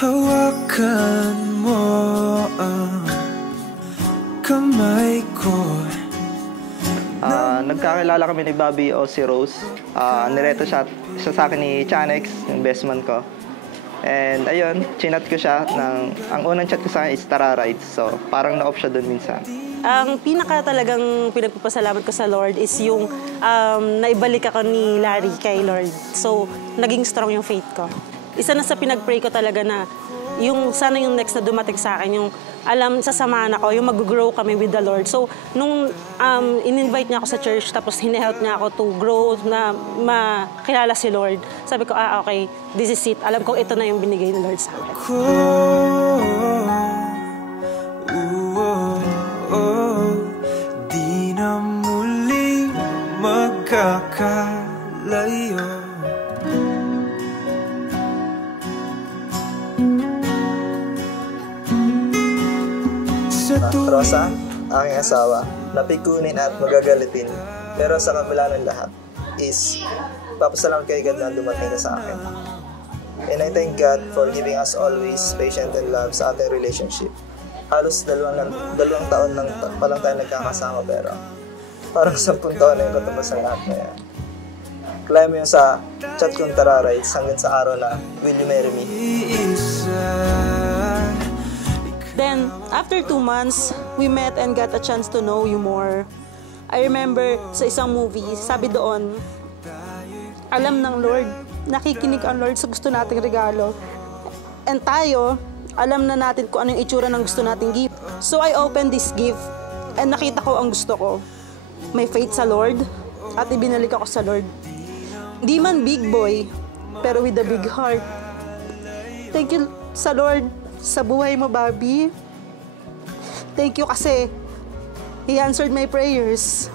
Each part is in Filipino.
Hawakan mo ang kamay ko. Nagkakilala kami ni Bobby o si Rose. Nireto siya sa akin ni Chanex, yung best man ko. And ayun, chinat ko siya. Ang unang chat ko sa akin is Tara Rides. So parang na-off siya dun minsan. Ang pinaka talagang pinagpapasalamat ko sa Lord is yung naibalik ako ni Larry kay Lord. So naging strong yung faith ko. Isa na sa pinag-pray ko talaga na yung sana yung next na dumating sa akin, yung alam, sasamahan ako, yung mag-grow kami with the Lord. So, nung in-invite niya ako sa church, tapos hine-help niya ako to grow, na makilala si Lord, sabi ko, okay, this is it. Alam ko, ito na yung binigay ni Lord sa akin. Di na muling magkakalayo. Rosa, aking asawa, napikunin at magagalitin. Pero sa kabila ng lahat is papasalamat kay God na dumating na sa akin. And I thank God for giving us always patient and love sa ating relationship. Halos dalawang taon pa lang tayo nagkakasama, pero parang 10 taon na yung katumbas ng lahat na yan. Kaya mo yung sa chat kong Tara Rides hanggang sa araw na Will You Marry Me? Then, after 2 months, we met and got a chance to know you more. I remember sa isang movie, sabi doon, alam ng Lord, nakikinig ang Lord sa gusto nating regalo. And tayo, alam na natin kung ano yung itsura ng gusto nating gift. So I opened this gift and nakita ko ang gusto ko. May faith sa Lord at ibinalik ako sa Lord. Di man big boy, pero with a big heart. Thank you sa Lord sa buhay mo, Bobby. Thank you kasi He answered my prayers.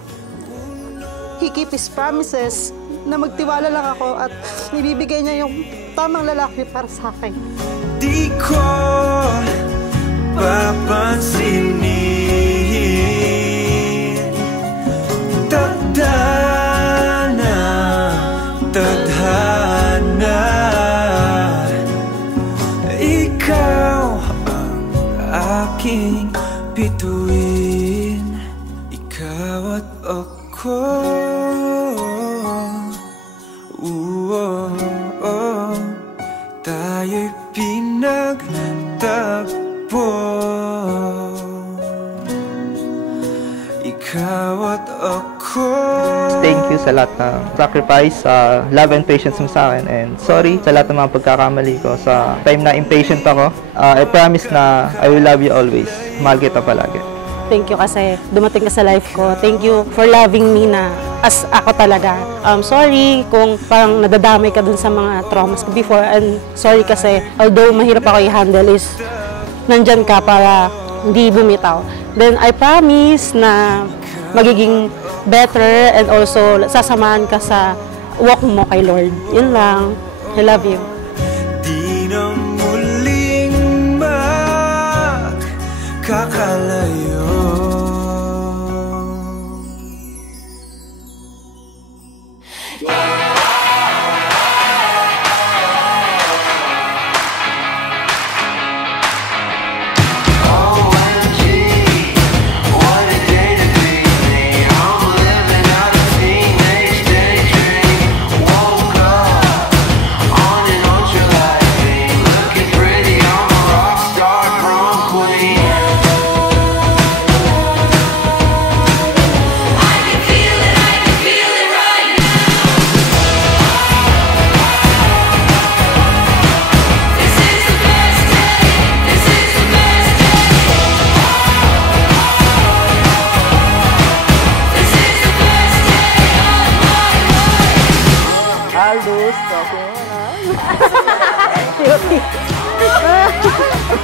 He keep His promises na magtiwala lang ako at ibibigay niya yung tamang lalaki para sa akin. Di ko papansinin tadhana ikaw ang aking bituin, ikaw at ako. Tayo'y pinagtagpo, ikaw at ako. Thank you sa lahat ng sacrifice, love and patience mo sa akin. And sorry sa lahat ng mga pagkakamali ko. Sa time na impatient ako, I promise na I will love you always. Mahal kita palagi. Thank you kasi dumating ka sa life ko. Thank you for loving me na as ako talaga. Sorry kung parang nadadamay ka dun sa mga traumas ko before. And sorry kasi although mahirap ako i-handle is nandyan ka para hindi bumitaw. Then I promise na magiging better and also sasamahan ka sa walk mo kay Lord. Yun lang. I love you. Di na muling magkakalayo.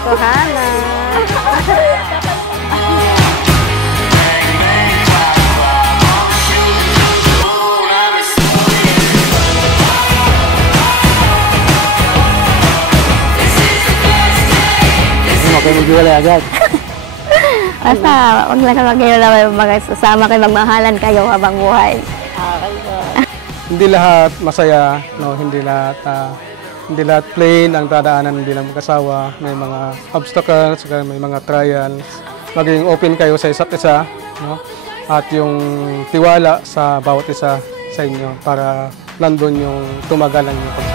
Kohana. Okay, maghiwalay agad. Basta, huwag lang ka maghiwalay, magsasama kayo, magmahalan kayo habang buhay. Hindi lahat masaya, no? Hindi lahat Hindi lahat plain ang dadaanan bilang mag-asawa. May mga obstacles, may mga trials. Maging open kayo sa isa't isa, no? At yung tiwala sa bawat isa sa inyo para nandun yung tumagal ang inyong